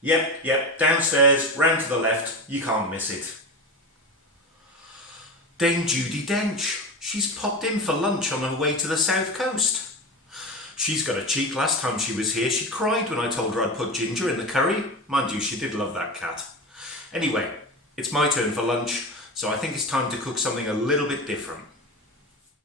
Yep, downstairs, round to the left, you can't miss it. Dame Judy Dench. She's popped in for lunch on her way to the south coast. She's got a cheek. Last time she was here, she cried when I told her I'd put ginger in the curry. Mind you, she did love that cat. Anyway, it's my turn for lunch, so I think it's time to cook something a little bit different.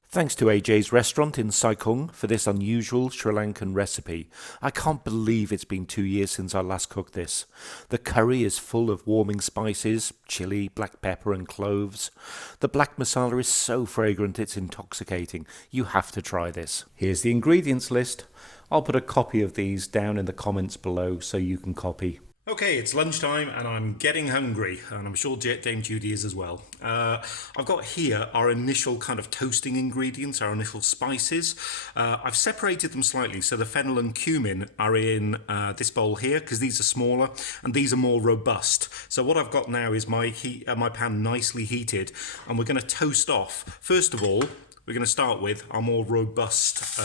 Thanks to AJ's restaurant in Sai Kung for this unusual Sri Lankan recipe. I can't believe it's been 2 years since I last cooked this. The curry is full of warming spices, chili, black pepper and cloves. The black masala is so fragrant it's intoxicating. You have to try this. Here's the ingredients list. I'll put a copy of these down in the comments below so you can copy. Okay, it's lunchtime and I'm getting hungry, and I'm sure Dame Judy is as well. I've got here our initial kind of toasting ingredients, our initial spices. I've separated them slightly, so the fennel and cumin are in this bowl here because these are smaller and these are more robust. So what I've got now is my pan nicely heated, and we're going to toast off. First of all, we're going to start with our more robust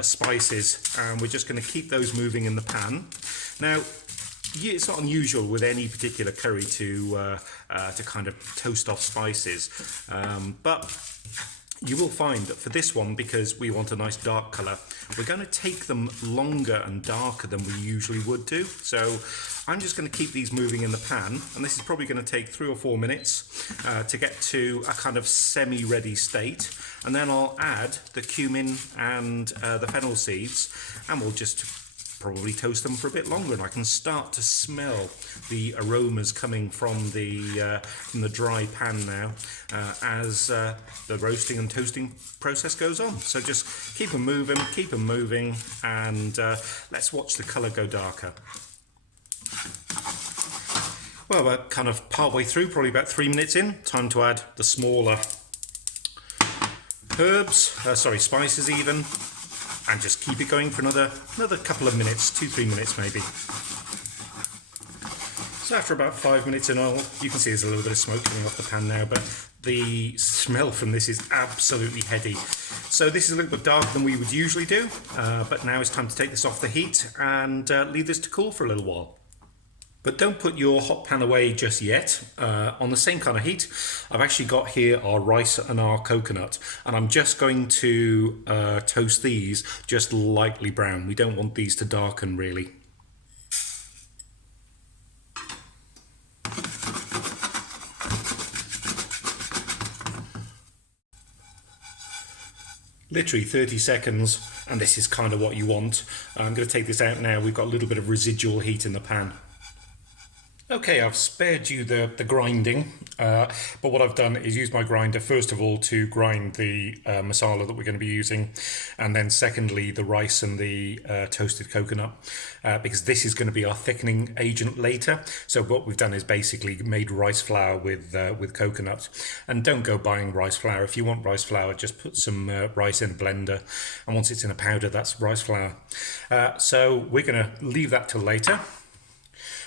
spices, and we're just going to keep those moving in the pan. Now, it's not unusual with any particular curry to kind of toast off spices, but you will find that for this one, because we want a nice dark colour, we're going to take them longer and darker than we usually would do. So I'm just going to keep these moving in the pan, and this is probably going to take 3 or 4 minutes to get to a kind of semi-ready state, and then I'll add the cumin and the fennel seeds, and we'll just probably toast them for a bit longer, and I can start to smell the aromas coming from the dry pan now as the roasting and toasting process goes on. So just keep them moving, and let's watch the colour go darker. Well, we're kind of partway through, probably about 3 minutes in. Time to add the smaller spices even, and just keep it going for another couple of minutes, 2-3 minutes maybe. So after about 5 minutes in all, you can see there's a little bit of smoke coming off the pan now, but the smell from this is absolutely heady. So this is a little bit darker than we would usually do, but now it's time to take this off the heat and leave this to cool for a little while. But don't put your hot pan away just yet. On the same kind of heat, I've actually got here our rice and our coconut, and I'm just going to toast these just lightly brown. We don't want these to darken really. Literally 30 seconds, and this is kind of what you want. I'm going to take this out now. We've got a little bit of residual heat in the pan. Okay, I've spared you the grinding, but what I've done is use my grinder first of all to grind the masala that we're going to be using, and then secondly the rice and the toasted coconut, because this is going to be our thickening agent later. So what we've done is basically made rice flour with coconut, and don't go buying rice flour. If you want rice flour, just put some rice in a blender, and once it's in a powder, that's rice flour. So we're going to leave that till later.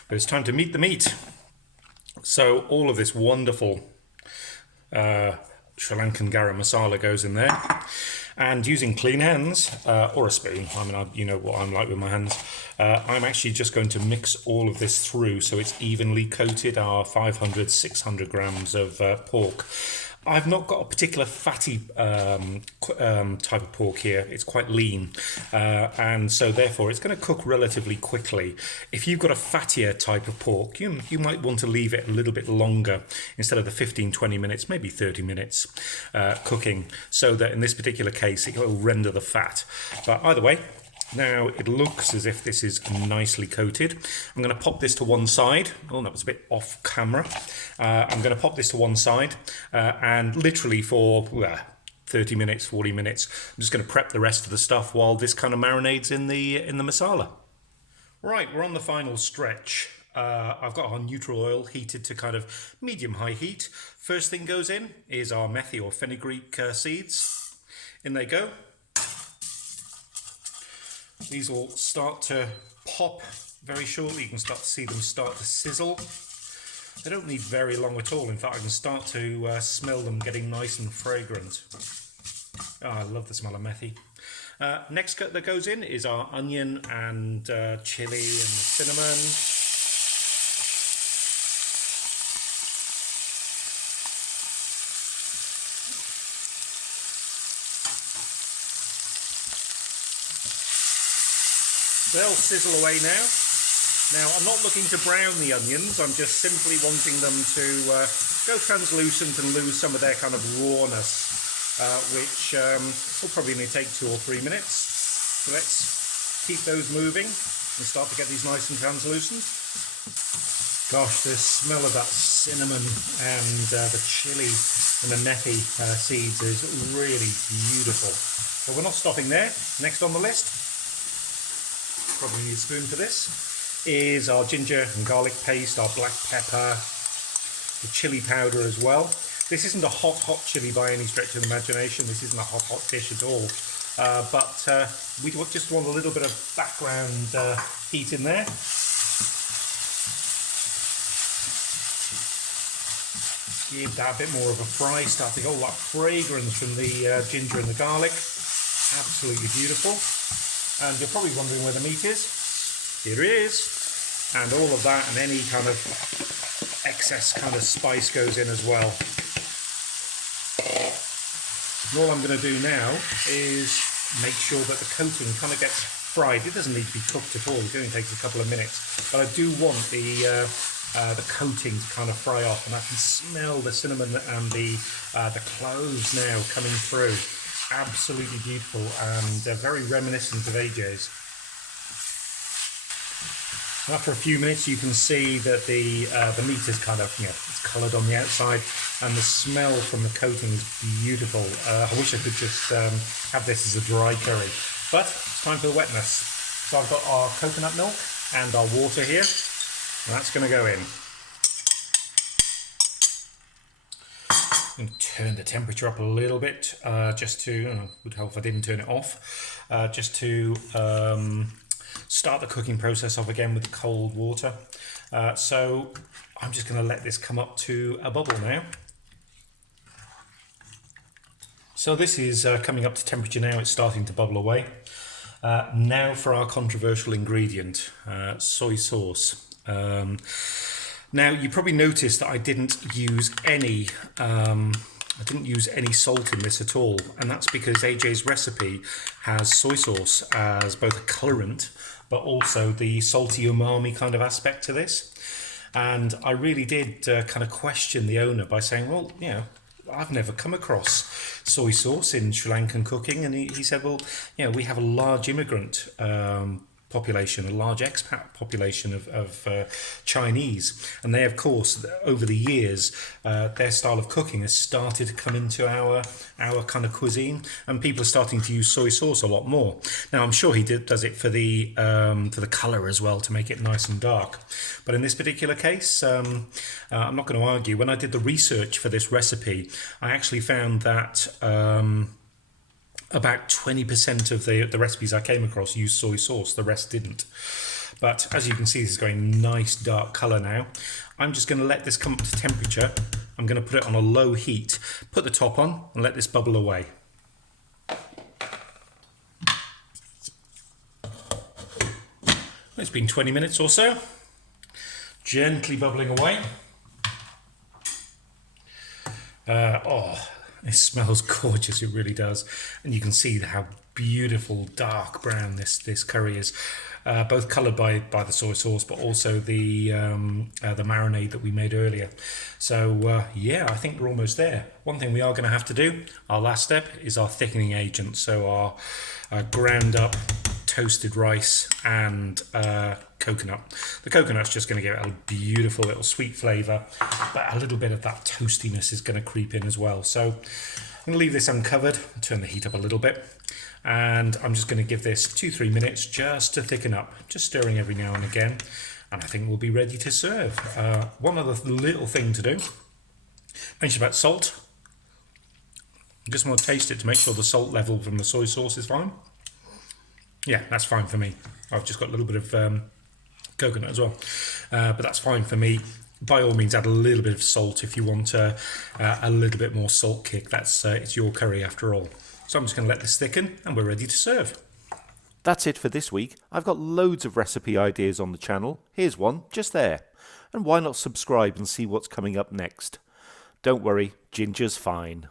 But it's time to meet the meat. So all of this wonderful Sri Lankan garam masala goes in there, and using clean hands or a spoon, I mean, you know what I'm like with my hands, I'm actually just going to mix all of this through so it's evenly coated, our 500-600 grams of pork. I've not got a particular fatty type of pork here. It's quite lean, and so therefore it's going to cook relatively quickly. If you've got a fattier type of pork, you might want to leave it a little bit longer instead of the 15-20 minutes, maybe 30 minutes cooking, so that in this particular case it will render the fat. But either way, now it looks as if this is nicely coated. I'm going to pop this to one side. Oh, that was a bit off camera. I'm going to pop this to one side and literally for 30 minutes, 40 minutes, I'm just going to prep the rest of the stuff while this kind of marinades in the masala. Right, we're on the final stretch. I've got our neutral oil heated to kind of medium-high heat. First thing goes in is our methi or fenugreek seeds. In they go. These will start to pop very shortly. You can start to see them start to sizzle. They don't need very long at all. In fact, I can start to smell them getting nice and fragrant. Oh, I love the smell of methi. Next that goes in is our onion and chili and the cinnamon. They'll sizzle away now. Now, I'm not looking to brown the onions, I'm just simply wanting them to go translucent and lose some of their kind of rawness, which will probably only take 2 or 3 minutes. So let's keep those moving and start to get these nice and translucent. Gosh, the smell of that cinnamon and the chili and the methi seeds is really beautiful. But we're not stopping there. Next on the list, probably need a spoon for this, is our ginger and garlic paste, our black pepper, the chili powder as well. This isn't a hot chili by any stretch of the imagination. This isn't a hot dish at all. But we just want a little bit of background heat in there. Give that a bit more of a fry, start to get all that fragrance from the ginger and the garlic. Absolutely beautiful. And you're probably wondering where the meat is. Here it is. And all of that and any kind of excess kind of spice goes in as well. And all I'm going to do now is make sure that the coating kind of gets fried. It doesn't need to be cooked at all. It only takes a couple of minutes. But I do want the coating to kind of fry off, and I can smell the cinnamon and the cloves now coming through. Absolutely beautiful and very reminiscent of AJ's. After a few minutes, you can see that the meat is kind of, it's coloured on the outside, and the smell from the coating is beautiful. I wish I could just have this as a dry curry, but it's time for the wetness. So I've got our coconut milk and our water here, and that's going to go in. And turn the temperature up a little bit, just to, would help if I didn't turn it off, just to start the cooking process off again with the cold water. So I'm just going to let this come up to a bubble now. So this is coming up to temperature now, it's starting to bubble away. Now for our controversial ingredient, soy sauce. Now you probably noticed that I didn't use any salt in this at all, and that's because AJ's recipe has soy sauce as both a colorant but also the salty umami kind of aspect to this. And I really did kind of question the owner by saying, well, I've never come across soy sauce in Sri Lankan cooking, and he said, well, we have a large immigrant population, a large expat population of Chinese, and they, of course, over the years, their style of cooking has started to come into our kind of cuisine, and people are starting to use soy sauce a lot more. Now, I'm sure he does it for the colour as well, to make it nice and dark. But in this particular case, I'm not going to argue. When I did the research for this recipe, I actually found that about 20% of the recipes I came across used soy sauce, the rest didn't. But as you can see, this is going nice dark colour now. I'm just going to let this come up to temperature. I'm going to put it on a low heat, put the top on, and let this bubble away. It's been 20 minutes or so, gently bubbling away. It smells gorgeous, it really does. And you can see how beautiful dark brown this curry is. Both coloured by the soy sauce, but also the marinade that we made earlier. So I think we're almost there. One thing we are going to have to do, our last step, is our thickening agent. So our ground up toasted rice and coconut. The coconut's just going to give it a beautiful little sweet flavour, but a little bit of that toastiness is going to creep in as well. So I'm going to leave this uncovered, turn the heat up a little bit, and I'm just going to give this 2-3 minutes just to thicken up, just stirring every now and again, and I think we'll be ready to serve. One other little thing to do, mention about salt. I just want to taste it to make sure the salt level from the soy sauce is fine. Yeah, that's fine for me. I've just got a little bit of coconut as well, but that's fine for me. By all means, add a little bit of salt if you want a little bit more salt kick. It's your curry after all. So I'm just going to let this thicken and we're ready to serve. That's it for this week. I've got loads of recipe ideas on the channel. Here's one just there. And why not subscribe and see what's coming up next? Don't worry, ginger's fine.